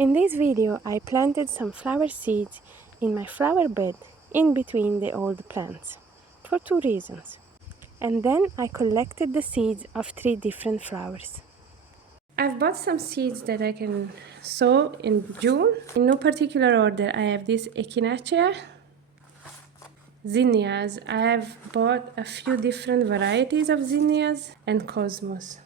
In this video, I planted some flower seeds in my flower bed in between the old plants for two reasons. And then I collected the seeds of 3 different flowers. I've bought some seeds that I can sow in June. In no particular order, I have this echinacea, zinnias. I have bought a few different varieties of zinnias and cosmos.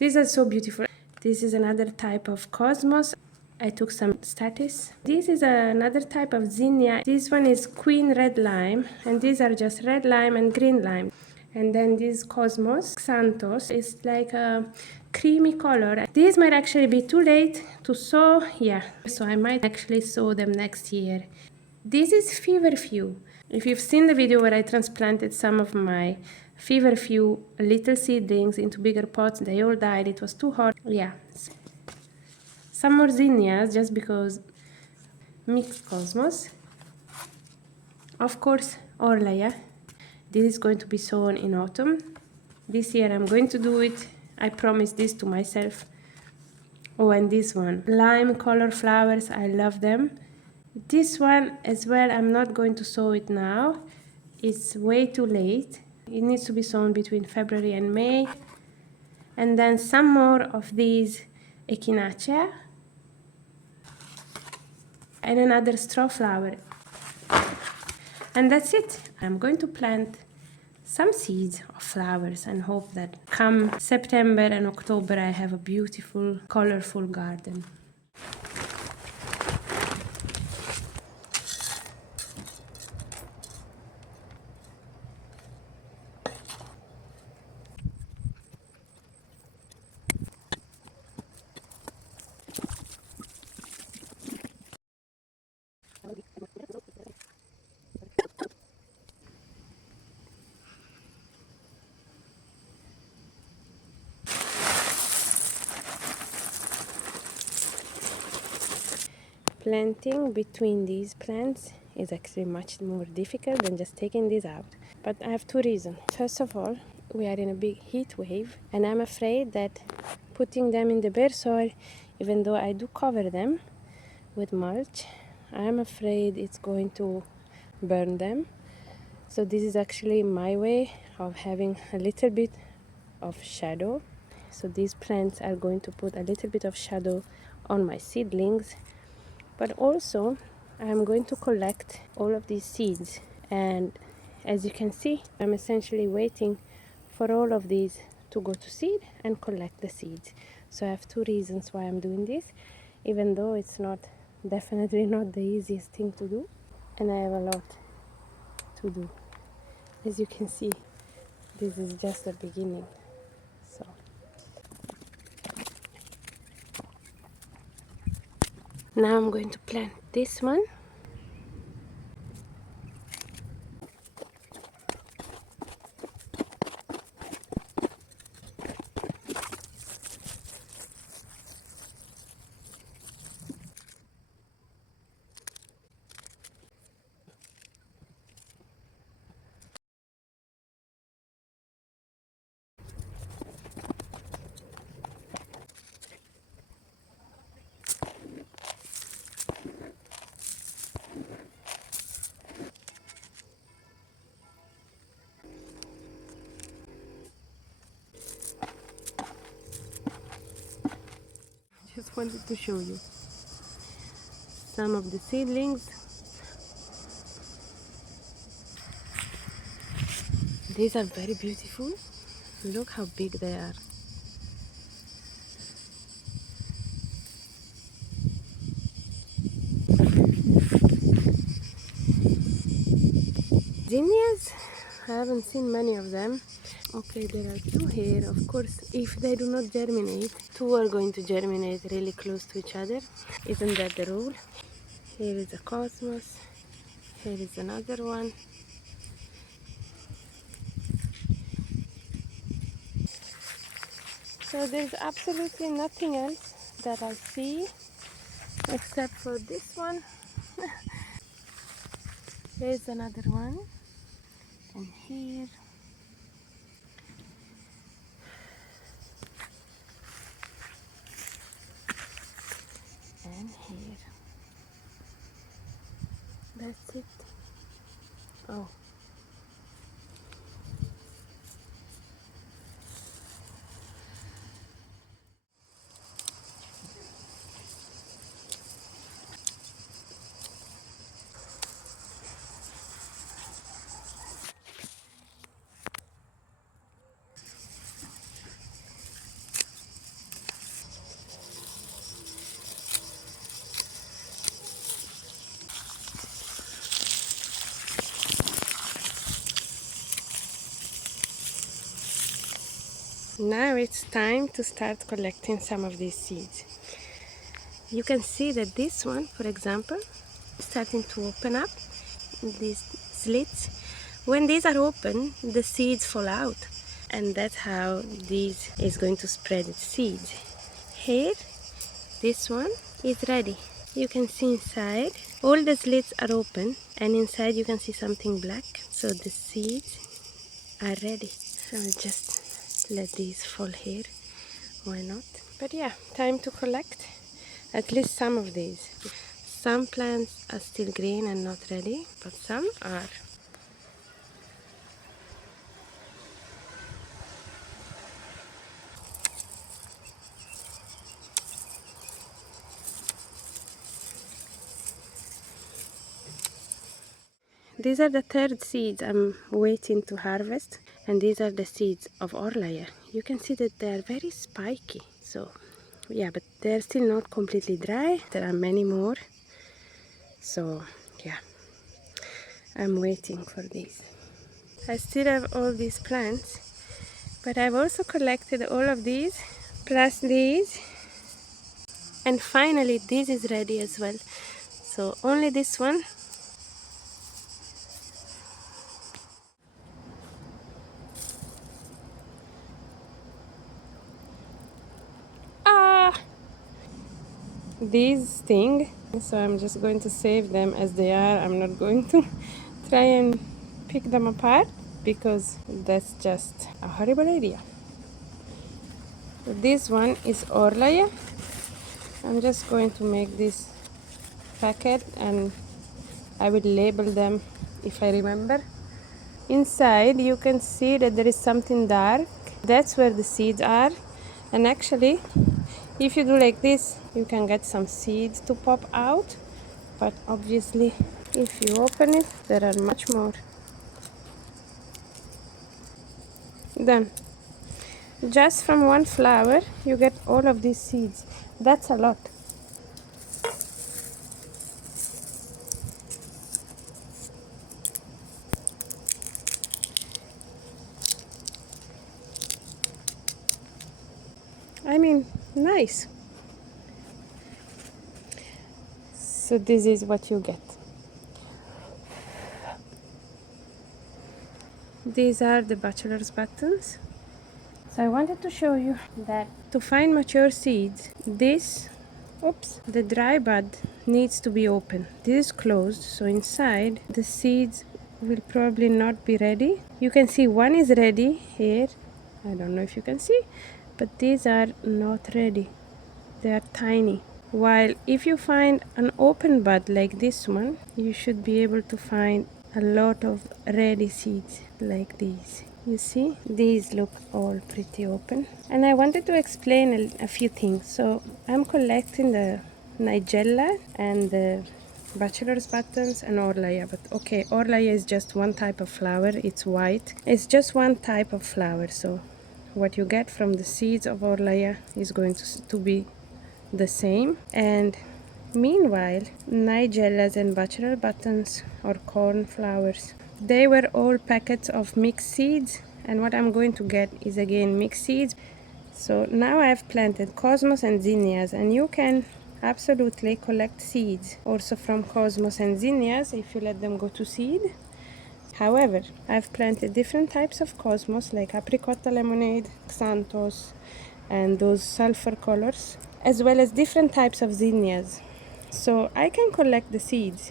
These are so beautiful. This is another type of cosmos. I took some status. This is another type of zinnia. This one is queen red lime, and these are just red lime and green lime. And then this cosmos santos is like a creamy color. These might actually be too late to sow. Yeah, so I might actually sow them next year. This is feverfew. If you've seen the video where I transplanted some of my feverfew little seedlings into bigger pots, they all died. It was too hot. Yeah. Some more zinnias just because. Mixed cosmos. Of course, Orlaya. This is going to be sown in autumn. This year I'm going to do it. I promise this to myself. Oh, and this one. Lime color flowers. I love them. This one as well, I'm not going to sow it now. It's way too late. It needs to be sown between February and May. And then some more of these echinacea. And another straw flower. And that's it. I'm going to plant some seeds of flowers and hope that come September and October I have a beautiful, colorful garden. Planting between these plants is actually much more difficult than just taking these out. But I have two reasons. First of all, we are in a big heat wave, and I'm afraid that putting them in the bare soil, even though I do cover them with mulch, I'm afraid it's going to burn them. So this is actually my way of having a little bit of shadow. So these plants are going to put a little bit of shadow on my seedlings. But also, I'm going to collect all of these seeds. And as you can see, I'm essentially waiting for all of these to go to seed and collect the seeds. So I have two reasons why I'm doing this, even though it's definitely not the easiest thing to do. And I have a lot to do. As you can see, this is just the beginning. So now I'm going to plant this one. Just wanted to show you some of the seedlings. These are very beautiful. Look how big they are. Zinnias, I haven't seen many of them. Okay, there are 2 here. Of course, if they do not germinate, 2 are going to germinate really close to each other. Isn't that the rule? Here is a cosmos. Here is another one. So there's absolutely nothing else that I see except for this one. There's another one. And here. That's it. Oh. Now it's time to start collecting some of these seeds. You can see that this one, for example, is starting to open up these slits. When these are open, the seeds fall out, and that's how this is going to spread its seeds. Here, this one is ready. You can see inside, all the slits are open, and inside you can see something black. So the seeds are ready. I'll just let these fall here. Why not? But yeah, time to collect at least some of these. Some plants are still green and not ready, but some are. These are the third seeds I'm waiting to harvest, and these are the seeds of Orlaya. You can see that they are very spiky. So yeah, but they're still not completely dry. There are many more. So yeah, I'm waiting for these. I still have all these plants, but I've also collected all of these, plus these, and finally this is ready as well. So only this one. Ah! These sting, so I'm just going to save them as they are. I'm not going to try and pick them apart because that's just a horrible idea. This one is Orlaya. I'm just going to make this packet and I will label them if I remember. Inside you can see that there is something dark. That's where the seeds are. And actually, if you do like this, you can get some seeds to pop out. But obviously, if you open it, there are much more. Then, just from one flower, you get all of these seeds. That's a lot. I mean, nice. So this is what you get. These are the bachelor's buttons. So I wanted to show you that to find mature seeds, the dry bud needs to be open. This is closed, so inside the seeds will probably not be ready. You can see one is ready here. I don't know if you can see, but these are not ready. They are tiny. While if you find an open bud like this one, you should be able to find a lot of ready seeds like these. You see, these look all pretty open. And I wanted to explain a few things. So I'm collecting the Nigella and the bachelor's buttons and Orlaya. But okay, Orlaya is just one type of flower. It's white. It's just one type of flower. So what you get from the seeds of Orlaya is going to be the same. And meanwhile, Nigellas and bachelor buttons or cornflowers, they were all packets of mixed seeds, and what I'm going to get is again mixed seeds. So now I've planted cosmos and zinnias, and you can absolutely collect seeds also from cosmos and zinnias if you let them go to seed. However, I've planted different types of cosmos like apricot lemonade, xanthos, and those sulfur colors, as well as different types of zinnias. So I can collect the seeds,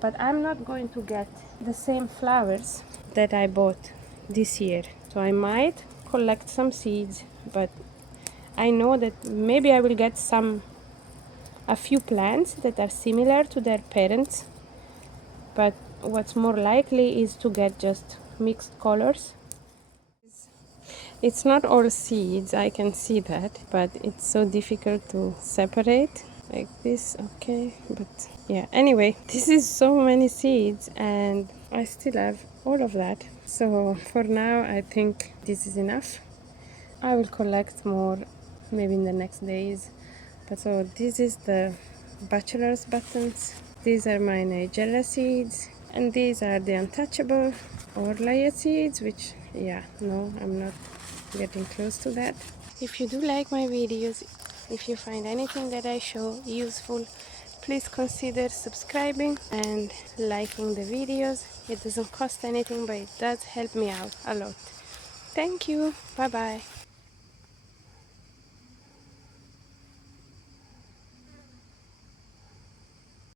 but I'm not going to get the same flowers that I bought this year. So I might collect some seeds, but I know that maybe I will get a few plants that are similar to their parents, but what's more likely is to get just mixed colors. It's not all seeds, I can see that, but it's so difficult to separate like this. Okay, but yeah, anyway, this is so many seeds and I still have all of that. So for now I think this is enough. I will collect more maybe in the next days. But so this is the bachelor's buttons. These are my Nigella seeds, and these are the untouchable Orlaya seeds, which, yeah, no, I'm not getting close to that. If you do like my videos, if you find anything that I show useful, please consider subscribing and liking the videos. It doesn't cost anything, but it does help me out a lot. Thank you. Bye bye.